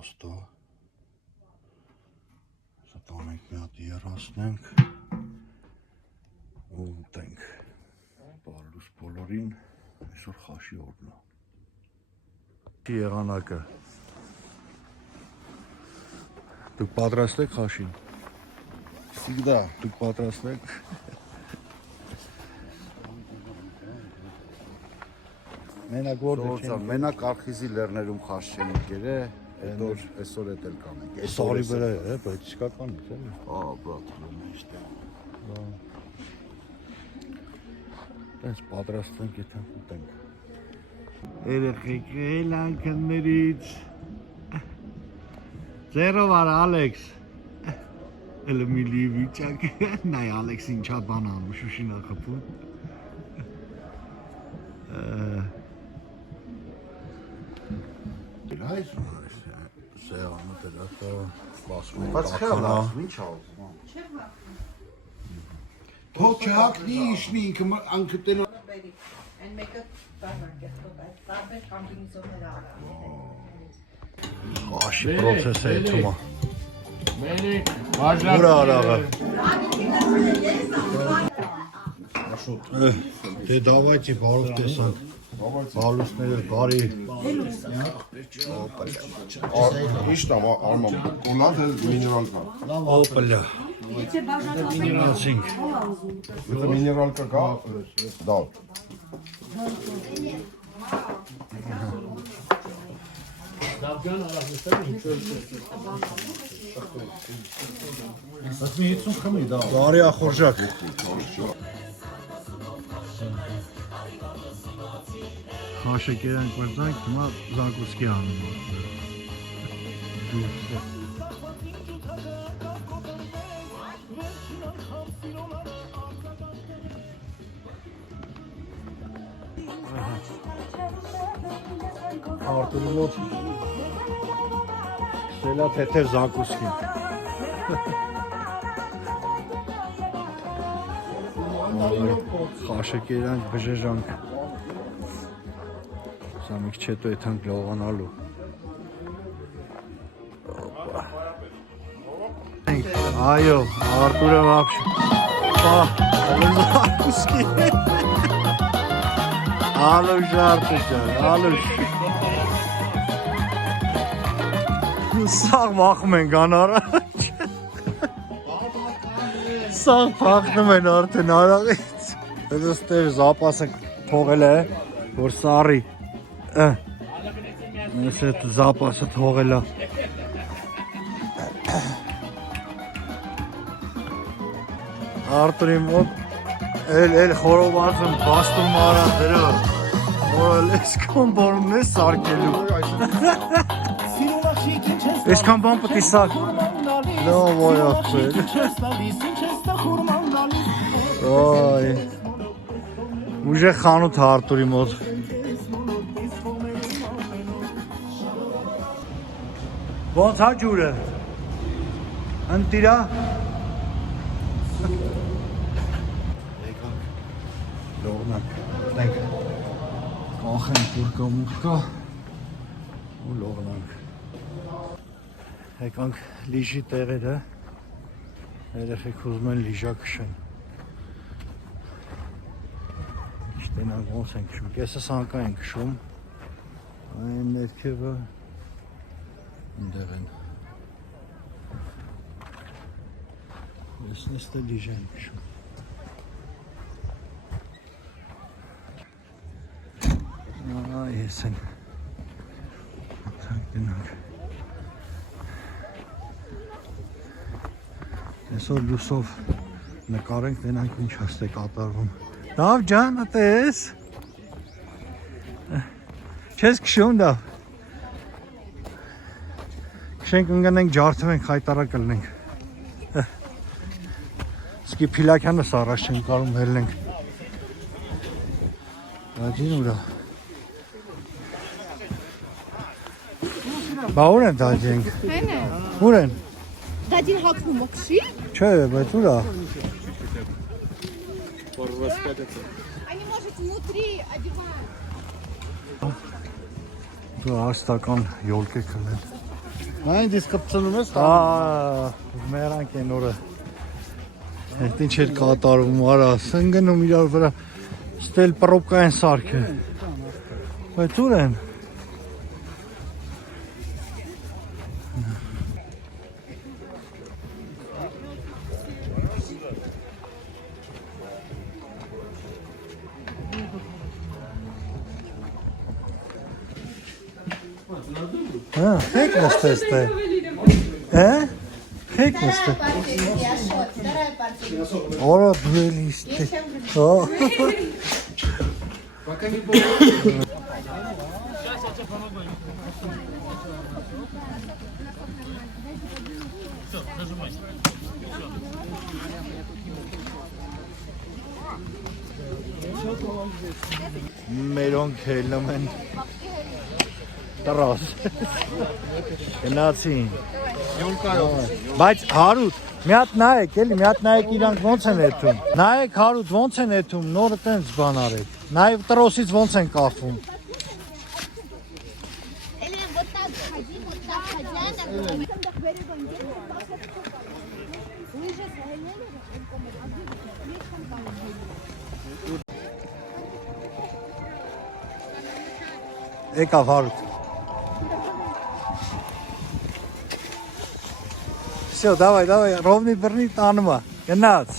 պրոստո տանենք մի հատ երացնենք ու ուտենք բալուս բոլորին այսօր խաշի օրն է եղանակը դուք պատրաստ եք խաշին Всегда դուք պատրաստ եք Մենակ մենակ Արխիզի լեռներում խաշ չեն եկել այսօր էդ էլ կանենք Սարի վրա է, բայց իսկական է, էլի։ Բրատ, լույնիշտ է։ Տենց պատրաստենք, եթե ուտենք։ Երեխեք էլ անքններից։ Ձերով արա Ալեքս։ Էլ միլի վիճակ։ Նայ Ալեքս ինչա բան անում, շուշին ախփում։ Այս Սեղանը դրակը բասում Բայց խելա, ինչ ալզ Թող չհակնի իշնի ինքը անքտենա Են մեկը տարբեր կեստոտ, այդ տարբեր կամբինիզոններ Աշի պրոցես է եթումա Մերիկ, բաժակ Ուրա արաղը Դե դավայցի բարով տեսանք Բալուսները բարի Ինչ տամ արմամ, կոլատ է միներալկա Օպլյա Միներալցինք Միներալկա կա, դալ Դավգան արախստան ինչու Բայց մի 50 խմի դա Բարի ախորժակ Խաշը կերանք մրձանք, հիմա զագուսկի անում Արտուրի մոտ սելա թեթև զագուսկին Խաշը կերանք, բժեժանք Սամիք չետո եթանք լողանալու Այո, Արտուրը վապշ Զագուսկի Ալուշ Արտուշան, ալուշ Սաղ վախում ենք անարաջ Սաղ պաղնում են արդեն արաղից Դստեր զապասը թողել է, որ սարի Ես էտ զապասը թողել է Արտուրի մոտ էլ խորոված եմ բաստում արա դրա Որ էլ եսքան բարումն է սարկելու Եսքան բան պտի սակ Լավ ոյ ախպել Ոյ Ուժե խանութ Արտուրի մոտ Ոնց հա ջուրը Ընտիրա Եկանք լողնանք Տենք Կախենք որկա մուտկա ու լողնանք Եկանք լիժի տեղերը Երեխեք ուզում են լիժա քշեն Իշտենանք ոնց են քշում Կեսս անկա են քշում Այն ներքևը Ընդեղ են Ես նեստը լիժա են քշում Ես են Տնանք Այսօր լուսով նկարենք տենանք ինչ հաստ է կատարվում Դավ ջան, ատես Չես քշում դավ Քշենք ընգնենք ջարդվենք խայտարա կլնենք Սկի փիլակյանը սարաշ չենք կարում հելնենք Դաջին ուրա Բա ուր են դաջենք Ուր են Դաջին հակվում ակշի Չէ, բայց ուրա Они, может, внутри одевают Դու աստական յոլք է կլեն Այն դիսկ կպցնում ես։ Մերանք են օրը։ Այդ ինչ էր կատարում, արա, սնգնում իրար վրա, ստել պրոպկային սարքը։ Բայց ուր են։ Хек նստես դե։ Հեք նստե։ Օրա դուելիստ։ Մերոնք հելնում են տրոս։ Գնացին։ Բայց Հարութ, մի հատ նայեք, էլի, մի հատ նայեք իրանք ոնց են էթում։ Նայեք Հարութ, ոնց են էթում, նորը տենց բան արեք։ Նայեք տրոսից ոնց են կախվում։ Եկավ Հարութ։ Всё, давай, ровный բռնի տանում է, գնաց։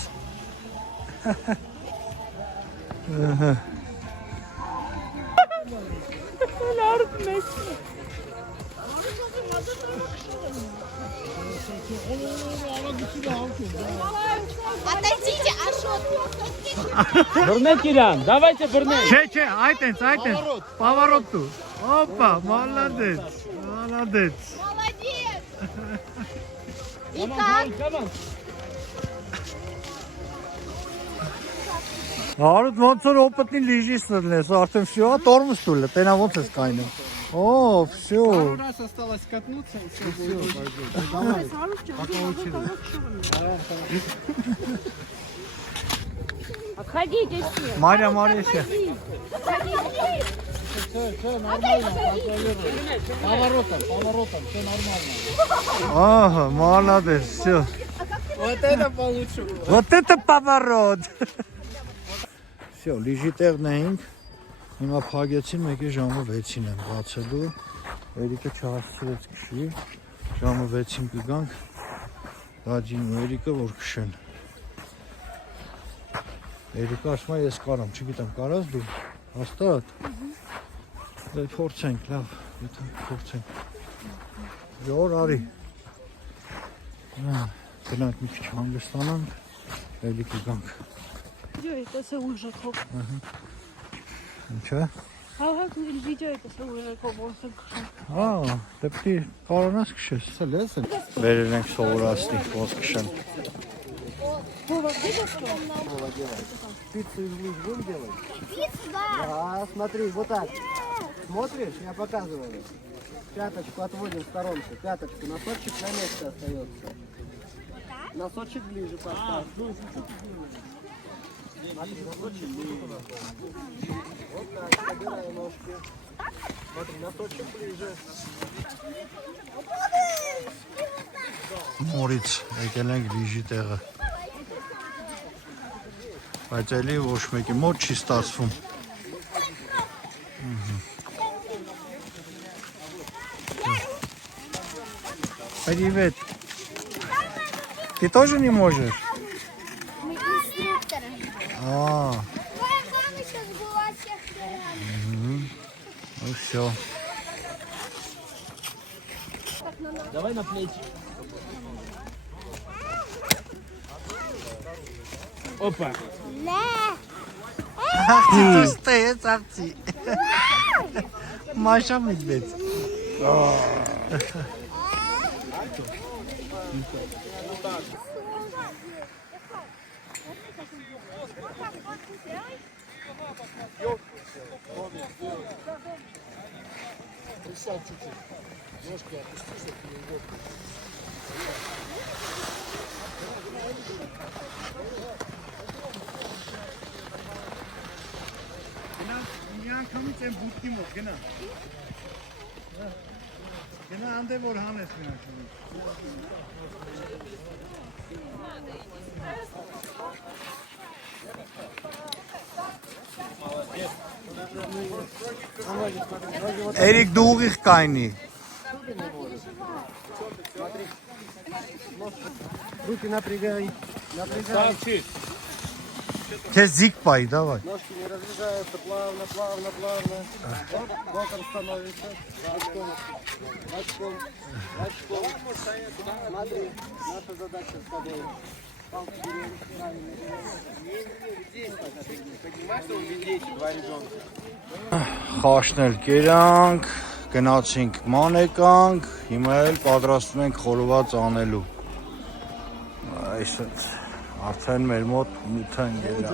Отойдите, Ашот. Բռնեք իրան, давайте բռնենք։ Չէ, այտենց, поворот tu։ Опа, молодец, молодец։ Молодец. И как? Հարութ ոնց որ օպտնի լիժիս դնես, արդեն всё, տորմուս տուլը, տենա ոնց ես կայնում։ О, всё։ Пару раз осталось катнуться, и все будет. Давай. Отходите все. Մարիա, Մարիեսը։ Все нормально, поворотом, все нормально. Ահա, молодец, всё։ Вот это получше было. Вот это поворот։ Всё, լիժի տեղն էինք։ Հիմա փագեցին, մեկի ժամը 6-ին եմ բացելու։ Էրիկը չհասցրեց քշի։ Ժամը 6-ին կգանք։ Դաջին ու Էրիկը որ քշեն։ Էրիկը ասում է ես կարամ, չգիտեմ, կարաս դու։ Հաստատ։ Դե փորձենք, լավ, եթե փորձենք։ Յոր արի։ Գնանք մի քիչ հանգստանանք, էլի կգանք։ Видео это с лыжаков. Ինչա։ Ага, видео это с лыжаков. Դե պիտի կարողանաս քշես, լես են։ Վերել ենք սովորացնի, ոնց քշեն։ Пиццу из лыж будем делать? Пиццу, да. Да, смотри, вот так. Смотришь, я показываю. Пяточку отводим в сторонку. Пяточку, носочек на месте остается. Носочек ближе поставь. Смотри, носочек ближе. Вот так, собираем ножки. Смотри, носочек ближе. Նորից եկել ենք լիժի տեղը։ Բայց էլի ոչ մեկի մոտ չի ստացվում։ Привет. Ты тоже не можешь? Мы инструкторы. А, Моя мама сейчас была всех. ну все. Давай на плечи. Опа. Ты стоишь, арти. Маша медведь. Գնա անդե որ հանես մենակ։ Էրիկ դու ուղիղ կայնի։ Руки напрягай. Напрягай. Քեզ զիկ պայի, давай։ Ножки не разъезжаются. Плавно, плавно, плавно. Оп, боком становится. Очком. Очком. Очком. Смотри, наша задача с тобой. Палки берем. Правильно берем. Понимаешь, что увидите два ребенка? Խաշնել կերանք, գնացինք մանեկանք, հիմա էլ պատրաստում ենք խորոված անելու։ Այսօր արդեն մեր մոտ մութը ընկել է։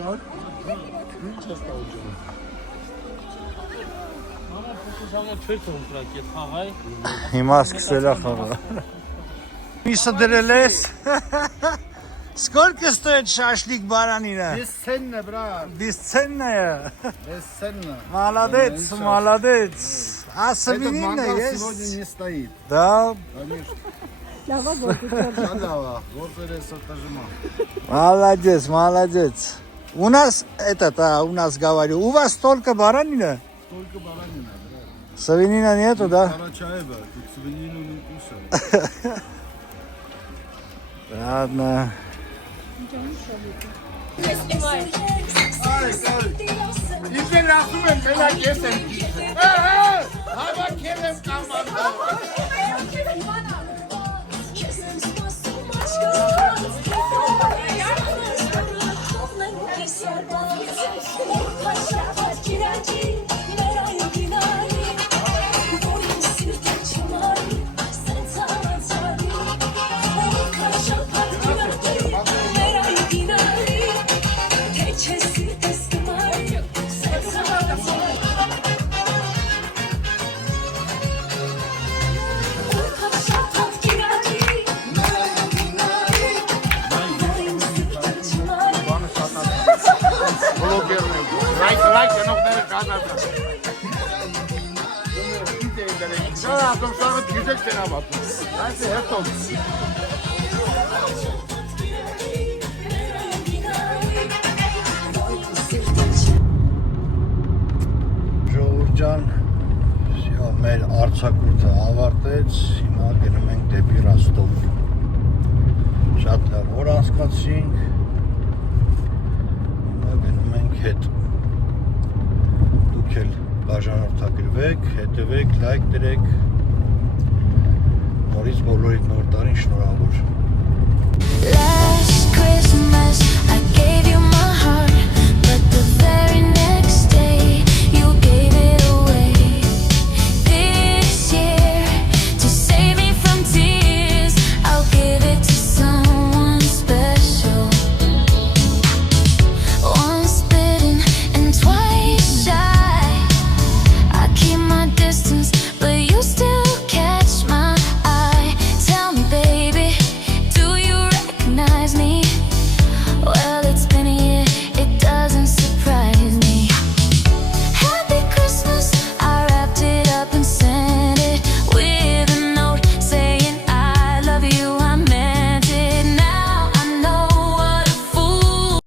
Հիմա սկսել է խաղը։ Միսը դրել ես։ Сколько стоит шашлик баранина? Бесценно, брат. Бесценная. Бесценно. Молодец, молодец. А свинина есть? Сегодня не стоит. Да. Конечно. Давай, Шалава. Вот это сотажима. Молодец, молодец. У нас у нас говорю, у вас только баранина? Только баранина, брат. Свинина нету, да? Карачаева, тут свинину не кушают. Ладно. İzle lazım ben merak etsin. Hava kelem kalmadı. Like, nog nereye kadar. Ya adam sana güzel sene bak. Hadi hep oldu. Ժողովուրդ մեր արձակուրդը ավարտեց, հիմա գնում ենք դեպի Ռոստով։ Շատ լավ օր անցկացրինք։ Հիմա գնում ենք հետ։ Դուք էլ բաժանորդագրվեք, հետևեք, լայք դրեք։ Նորից բոլորիդ նոր տարին շնորհավոր։ Last Christmas I gave you